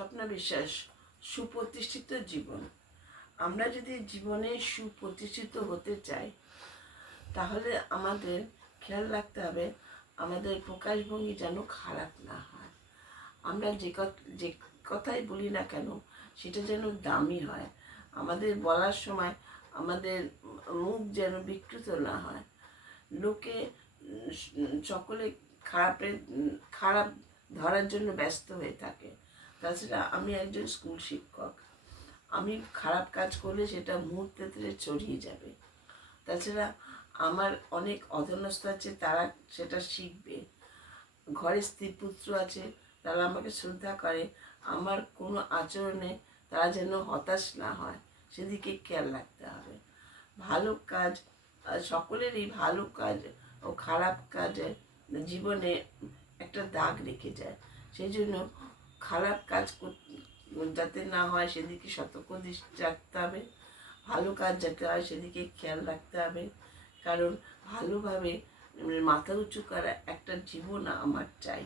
স্বপ্না বিশ্বাস, সুপ্রতিষ্ঠিত জীবন। আমরা যদি জীবনে সুপ্রতিষ্ঠিত হতে চাই তাহলে আমাদের খেয়াল রাখতে হবে আমাদের প্রকাশভঙ্গি যেন খারাপ না হয়। আমরা যে কথাই বলি না কেন সেটা যেন দামি হয়। আমাদের বলার সময় আমাদের মুখ যেন বিকৃত না হয়। লোকে সকলে খারাপ ধরার জন্য ব্যস্ত হয়ে থাকে। তাছাড়া আমি একজন স্কুল শিক্ষক, আমি খারাপ কাজ করলে সেটা মুহূর্তে ছড়িয়ে যাবে। তাছাড়া আমার অনেক অধীনস্থ আছে, তারা সেটা শিখবে। ঘরে স্ত্রী পুত্র আছে, তারা আমাকে শ্রদ্ধা করে। আমার কোনো আচরণে তারা যেন হতাশ না হয়, সেদিকে খেয়াল রাখতে হবে। ভালো কাজ, সকলেরই ভালো কাজ ও খারাপ কাজে জীবনে একটা দাগ রেখে যায়। সেই জন্য খারাপ কাজ যাতে না হয় সেদিকে সতর্ক দৃষ্টি রাখতে হবে। ভালো কাজ যাতে হয় সেদিকে খেয়াল রাখতে হবে। কারণ ভালোভাবে মাথা উঁচু করা একটা জীবন আমার চাই।